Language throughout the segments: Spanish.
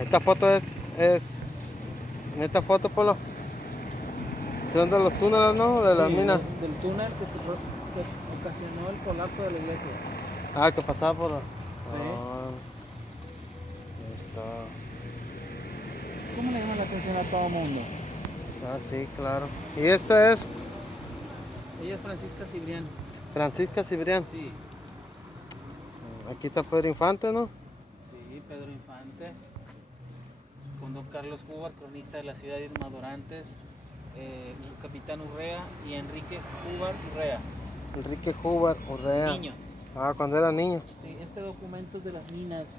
Esta foto en esta foto, Polo, son de los túneles, ¿no? De las Sí, minas. del túnel que ocasionó el colapso de la iglesia. Ah, que pasaba por... Sí. Ah, ahí está. ¿Cómo le llama la atención a todo el mundo? Ah, sí, claro. Y esta es Ella es Francisca Cibrián. Francisca Cibrián. Sí, Aquí está Pedro Infante, ¿no? sí, Pedro Infante. Con don Carlos Hubar, cronista de la ciudad de Irma Dorantes, Capitán Urrea y Enrique Hubar Urrea. Enrique Húbar Urrea. Niño. Ah, cuando era niño. Sí, este documento es de las minas.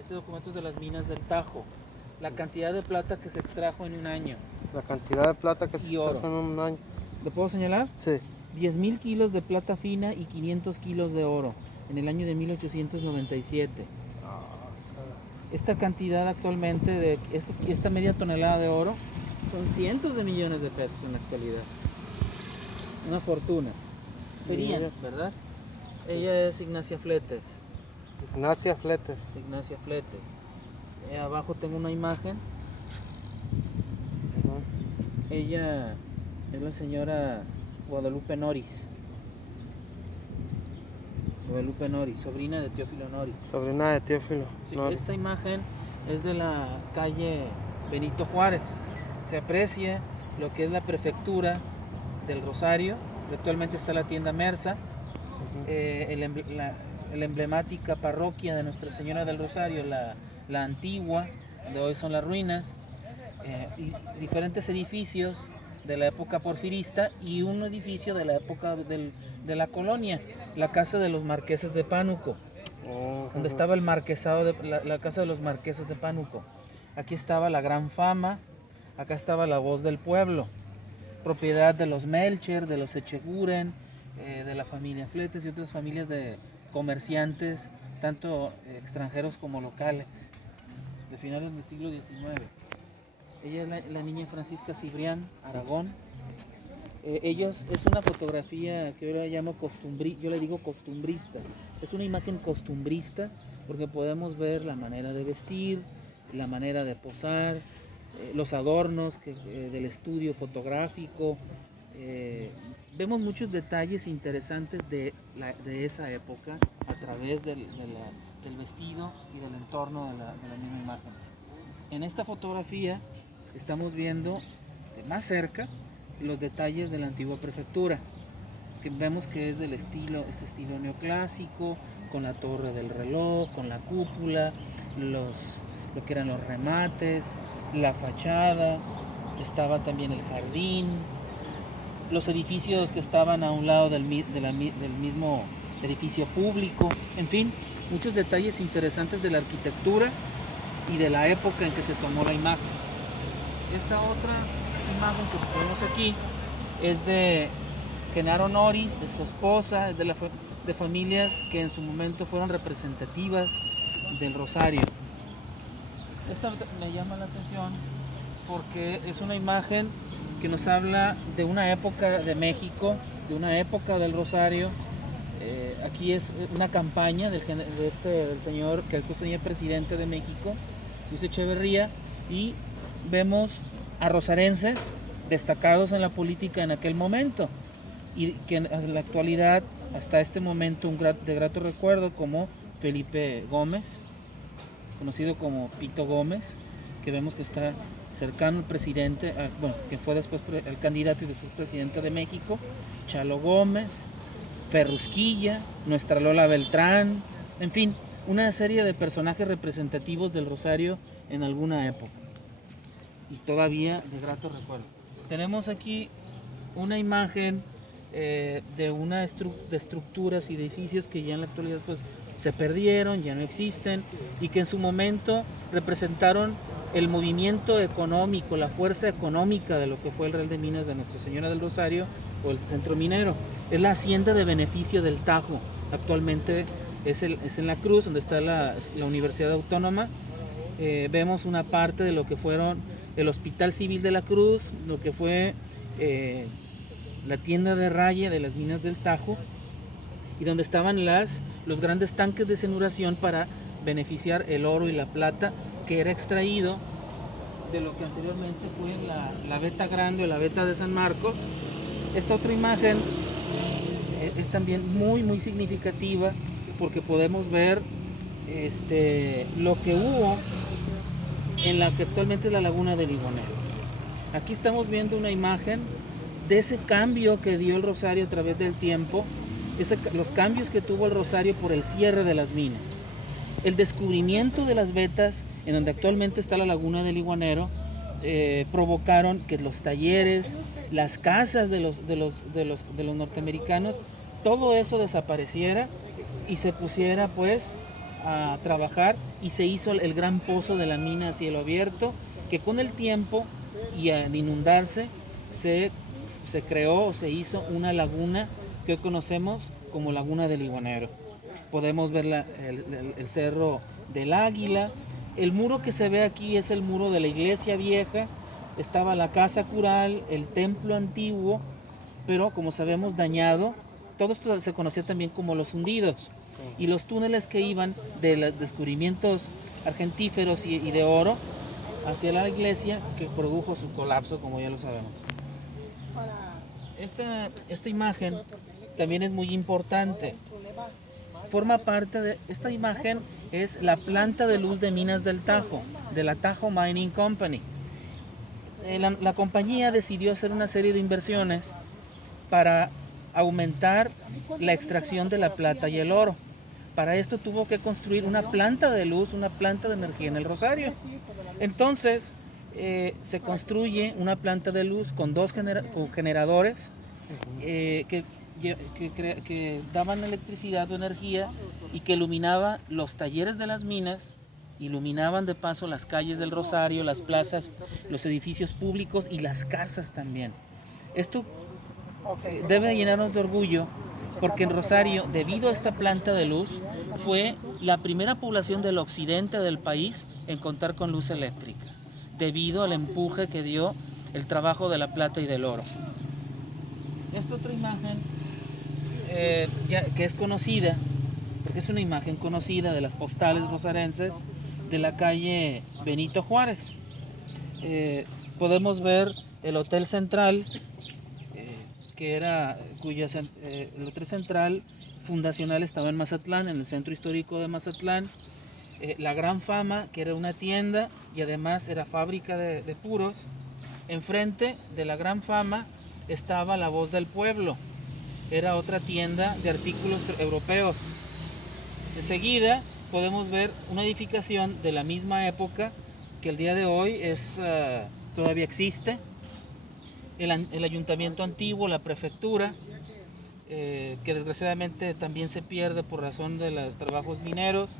Este documento es de las minas del Tajo. La cantidad de plata que se extrajo en un año. La cantidad de plata que se Y oro. extrajo en un año. ¿Lo puedo señalar? Sí. 10.000 kilos de plata fina y 500 kilos de oro en el año de 1897. Esta cantidad actualmente de esta media tonelada de oro son cientos de millones de pesos en la actualidad. Una fortuna. Serían, Sí. ¿verdad? Sí. Ella es Ignacia Fletes. Ignacia Fletes. Ignacia Fletes. Abajo tengo una imagen. Ujú. Ella es la señora Guadalupe Noris. Guadalupe Noris, sobrina de Teófilo Noris. Sobrina de Teófilo. Sí, No, esta imagen es de la calle Benito Juárez. Se aprecia lo que es la prefectura del Rosario. Actualmente está la tienda Mersa, ujú. la emblemática parroquia de Nuestra Señora del Rosario, la antigua, donde hoy son las ruinas, y diferentes edificios de la época porfirista y un edificio de la época de la colonia, la casa de los marqueses de Pánuco, Oh, donde ujú. estaba el marquesado de la casa de los marqueses de Pánuco. Aquí estaba la Gran Fama, acá estaba la Voz del Pueblo, propiedad de los Melcher, de los Echeguren, de la familia Fletes y otras familias de comerciantes, tanto extranjeros como locales, de finales del siglo XIX. Ella es la niña Francisca Cibrián Aragón. Es una fotografía que yo le llamo yo le digo costumbrista. Es una imagen costumbrista porque podemos ver la manera de vestir, la manera de posar, los adornos del estudio fotográfico. Vemos muchos detalles interesantes de esa época a través del vestido y del entorno de la misma imagen. En esta fotografía estamos viendo más cerca los detalles de la antigua prefectura, que vemos que es este estilo neoclásico, con la torre del reloj, con la cúpula, lo que eran los remates, la fachada, estaba también el jardín, los edificios que estaban a un lado del mismo edificio público, en fin, muchos detalles interesantes de la arquitectura y de la época en que se tomó la imagen. Esta otra imagen que tenemos aquí es de Genaro Noris, de su esposa, de familias que en su momento fueron representativas del Rosario. Esta me llama la atención porque es una imagen que nos habla de una época de México, de una época del Rosario. Aquí es una campaña del señor que después sería presidente de México, Luis Echeverría, y vemos a rosarenses destacados en la política en aquel momento y que en la actualidad, hasta este momento, de grato recuerdo, como Felipe Gómez, conocido como Pito Gómez, que vemos que está cercano al presidente, que fue después el candidato y después presidente de México, Chalo Gómez, Ferrusquilla, nuestra Lola Beltrán, en fin, una serie de personajes representativos del Rosario en alguna época y todavía de grato recuerdo. Tenemos aquí una imagen de de estructuras y de edificios que ya en la actualidad pues se perdieron, ya no existen y que en su momento representaron el movimiento económico, la fuerza económica de lo que fue el Real de Minas de Nuestra Señora del Rosario o el Centro Minero. Es la hacienda de beneficio del Tajo. Actualmente es en la Cruz, donde está la Universidad Autónoma. Vemos una parte de lo que fueron el Hospital Civil de la Cruz, lo que fue la tienda de raya de las minas del Tajo, y donde estaban los grandes tanques de cenuración para beneficiar el oro y la plata que era extraído de lo que anteriormente fue la veta grande o la veta de San Marcos. Esta otra imagen es también muy significativa porque podemos ver lo que hubo en la que actualmente es la laguna del Iguanero. Aquí estamos viendo una imagen de ese cambio que dio el Rosario a través del tiempo, los cambios que tuvo el Rosario por el cierre de las minas, el descubrimiento de las vetas en donde actualmente está la laguna del Iguanero, provocaron que los talleres, las casas de los norteamericanos, todo eso desapareciera y se pusiera pues a trabajar, y se hizo el gran pozo de la mina a cielo abierto, que con el tiempo y al inundarse se creó o se hizo una laguna que hoy conocemos como Laguna del Iguanero. Podemos ver el Cerro del Águila. El muro que se ve aquí es el muro de la iglesia vieja. Estaba la casa cural, el templo antiguo, pero como sabemos dañado. Todo esto se conocía también como los hundidos. Y los túneles que iban de los descubrimientos argentíferos y de oro hacia la iglesia, que produjo su colapso, como ya lo sabemos. Esta imagen también es muy importante. Forma parte de esta imagen, es la planta de luz de Minas del Tajo, de la Tajo Mining Company. La compañía decidió hacer una serie de inversiones para aumentar la extracción de la plata y el oro. Para esto tuvo que construir una planta de luz, una planta de energía en el Rosario. Entonces se construye una planta de luz con dos generadores que daban electricidad o energía y que iluminaban los talleres de las minas, iluminaban de paso las calles del Rosario, las plazas, los edificios públicos y las casas también. Esto debe llenarnos de orgullo, porque en Rosario, debido a esta planta de luz, fue la primera población del occidente del país en contar con luz eléctrica, debido al empuje que dio el trabajo de la plata y del oro. Esta otra imagen, que es conocida, porque es una imagen conocida de las postales rosarenses, de la calle Benito Juárez. Podemos ver el Hotel Central, el Hotel Central fundacional estaba en Mazatlán, en el centro histórico de Mazatlán. La Gran Fama, que era una tienda y además era fábrica de puros. Enfrente de la Gran Fama estaba La Voz del Pueblo, era otra tienda de artículos europeos. Enseguida podemos ver una edificación de la misma época que el día de hoy todavía existe. El ayuntamiento antiguo, la prefectura, que desgraciadamente también se pierde por razón de los trabajos mineros.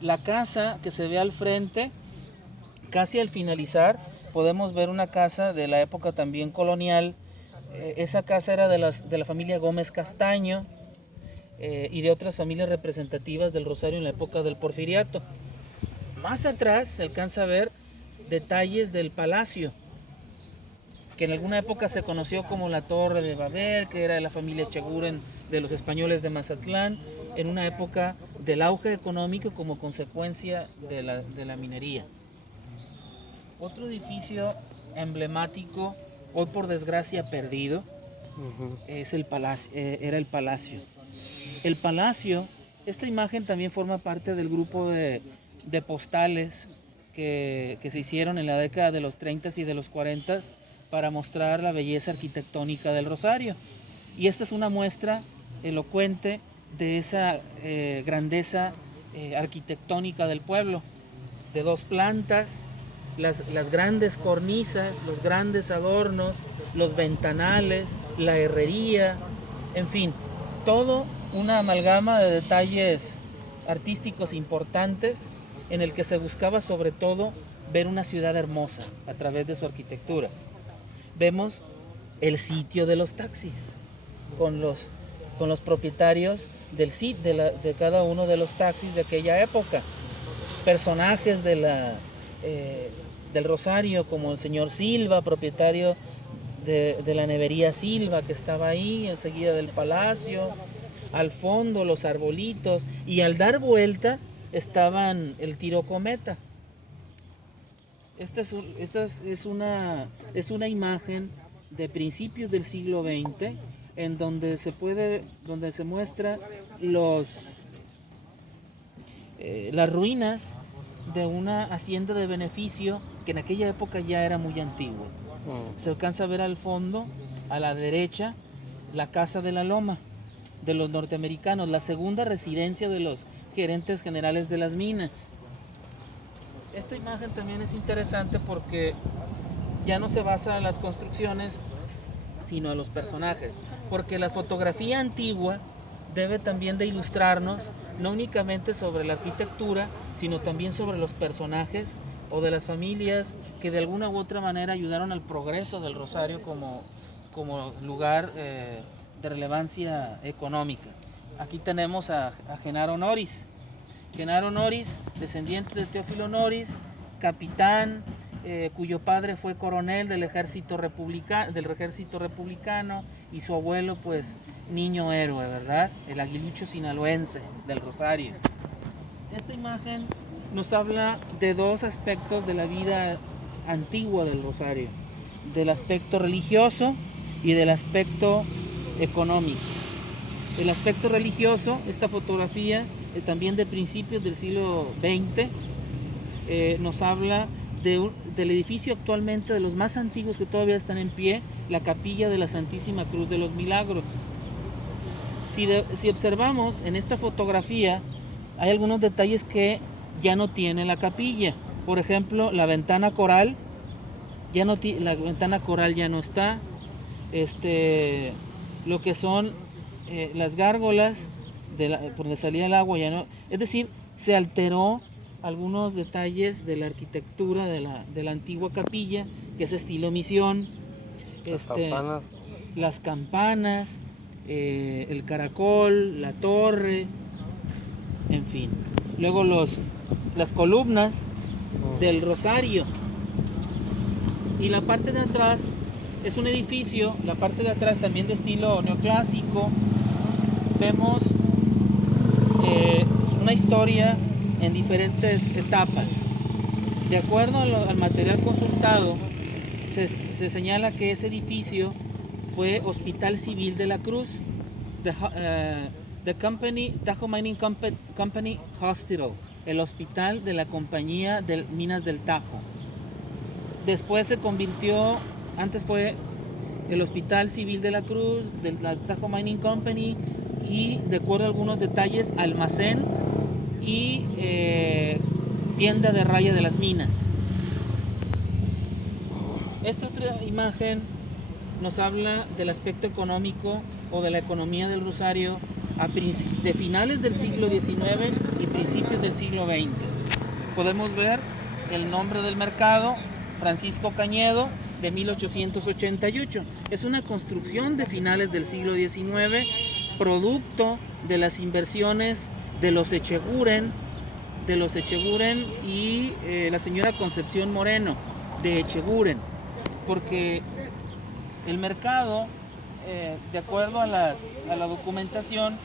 La casa que se ve al frente, casi al finalizar, podemos ver una casa de la época también colonial. Esa casa era de la familia Gómez Castaño y de otras familias representativas del Rosario en la época del Porfiriato. Más atrás se alcanza a ver detalles del palacio, que en alguna época se conoció como la Torre de Babel, que era de la familia Echeguren de los españoles de Mazatlán, en una época del auge económico como consecuencia de la minería. Otro edificio emblemático, hoy por desgracia perdido, es el palacio, era el Palacio. El Palacio, esta imagen también forma parte del grupo de postales que se hicieron en la década de los 30 y de los 40 para mostrar la belleza arquitectónica del Rosario. Y esta es una muestra elocuente de esa grandeza arquitectónica del pueblo, de 2 plantas, las grandes cornisas, los grandes adornos, los ventanales, la herrería, en fin, todo una amalgama de detalles artísticos importantes en el que se buscaba sobre todo ver una ciudad hermosa a través de su arquitectura. Vemos el sitio de los taxis con los propietarios de cada uno de los taxis de aquella época, personajes del Rosario como el señor Silva, propietario de la nevería Silva, que estaba ahí enseguida del palacio. Al fondo los arbolitos, y al dar vuelta estaban el Tiro Cometa, Es una imagen de principios del siglo XX en donde se muestra las ruinas de una hacienda de beneficio que en aquella época ya era muy antigua. Se alcanza a ver al fondo, a la derecha, la Casa de la Loma de los norteamericanos, la segunda residencia de los gerentes generales de las minas. Esta imagen también es interesante porque ya no se basa en las construcciones, sino en los personajes, porque la fotografía antigua debe también de ilustrarnos no únicamente sobre la arquitectura, sino también sobre los personajes o de las familias que de alguna u otra manera ayudaron al progreso del Rosario como lugar de relevancia económica. Aquí tenemos a Genaro Noris. Genaro Noris, descendiente de Teófilo Noris, capitán, cuyo padre fue coronel del ejército republicano y su abuelo pues niño héroe, ¿verdad? El aguilucho sinaloense del Rosario. Esta imagen nos habla de dos aspectos de la vida antigua del Rosario, del aspecto religioso y del aspecto económico. El aspecto religioso, esta fotografía también de principios del siglo XX, nos habla del edificio actualmente de los más antiguos que todavía están en pie, la capilla de la Santísima Cruz de los Milagros. Si observamos en esta fotografía, hay algunos detalles que ya no tiene la capilla. Por ejemplo, la ventana coral ya no está. Lo que son las gárgolas por donde salía el agua ya no. Es decir, se alteró algunos detalles de la arquitectura de la antigua capilla, que es estilo misión. Las campanas, el caracol, la torre, en fin. Luego las columnas del Rosario. Y la parte de atrás es un edificio, la parte de atrás también de estilo neoclásico. Vemos una historia en diferentes etapas. De acuerdo al material consultado, se señala que ese edificio fue Hospital Civil de la Cruz, Tahoe Mining Company Hospital, el hospital de la compañía de minas del Tajo. Después se convirtió, antes fue el Hospital Civil de la Cruz, de la Tahoe Mining Company, y de acuerdo a algunos detalles, almacén y tienda de raya de las minas. Esta otra imagen nos habla del aspecto económico o de la economía del Rosario de finales del siglo XIX y principios del siglo XX. Podemos ver el nombre del mercado, Francisco Cañedo, de 1888. Es una construcción de finales del siglo XIX, producto de las inversiones de los Echeguren y la señora Concepción Moreno de Echeguren, porque el mercado, de acuerdo a la documentación,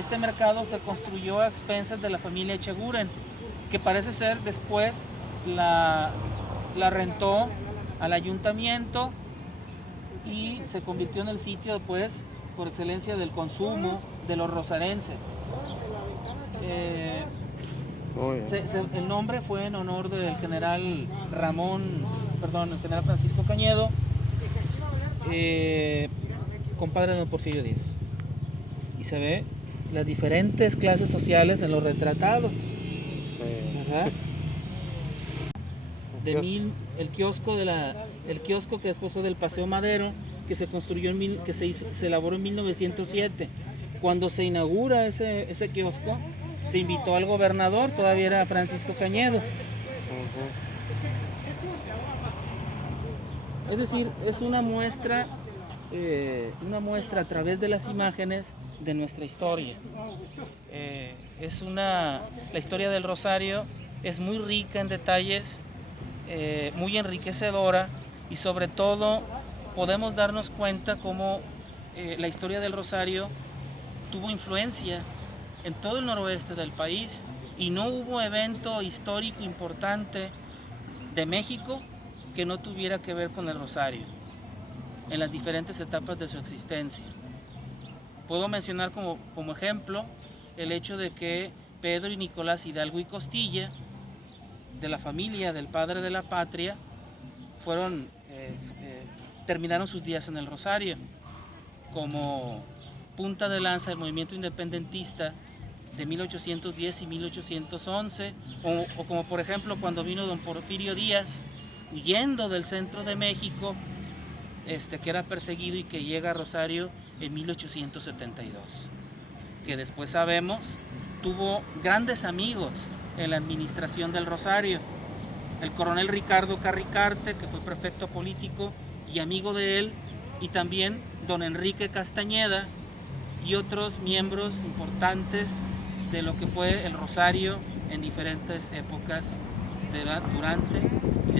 este mercado se construyó a expensas de la familia Echeguren, que parece ser después la rentó al ayuntamiento y se convirtió en el sitio pues por excelencia del consumo de los rosarenses. El nombre fue en honor del general el general Francisco Cañedo, compadre de don Porfirio Díaz. Y se ve las diferentes clases sociales en los retratados. ¿Verdad? El kiosco que después fue del Paseo Madero, que se construyó se elaboró en 1907. Cuando se inaugura ese kiosco, se invitó al gobernador, todavía era Francisco Cañedo. Es decir, es una muestra a través de las imágenes de nuestra historia. La historia del Rosario es muy rica en detalles, muy enriquecedora, y sobre todo podemos darnos cuenta cómo la historia del Rosario tuvo influencia en todo el noroeste del país y no hubo evento histórico importante de México que no tuviera que ver con el Rosario en las diferentes etapas de su existencia. Puedo mencionar como ejemplo el hecho de que Pedro y Nicolás Hidalgo y Costilla, de la familia del padre de la patria, terminaron sus días en el Rosario como punta de lanza del movimiento independentista de 1810 y 1811, o como por ejemplo cuando vino don Porfirio Díaz huyendo del centro de México, que era perseguido y que llega a Rosario en 1872, que después sabemos tuvo grandes amigos en la administración del Rosario, el coronel Ricardo Carricarte, que fue prefecto político y amigo de él, y también don Enrique Castañeda y otros miembros importantes de lo que fue el Rosario en diferentes épocas durante y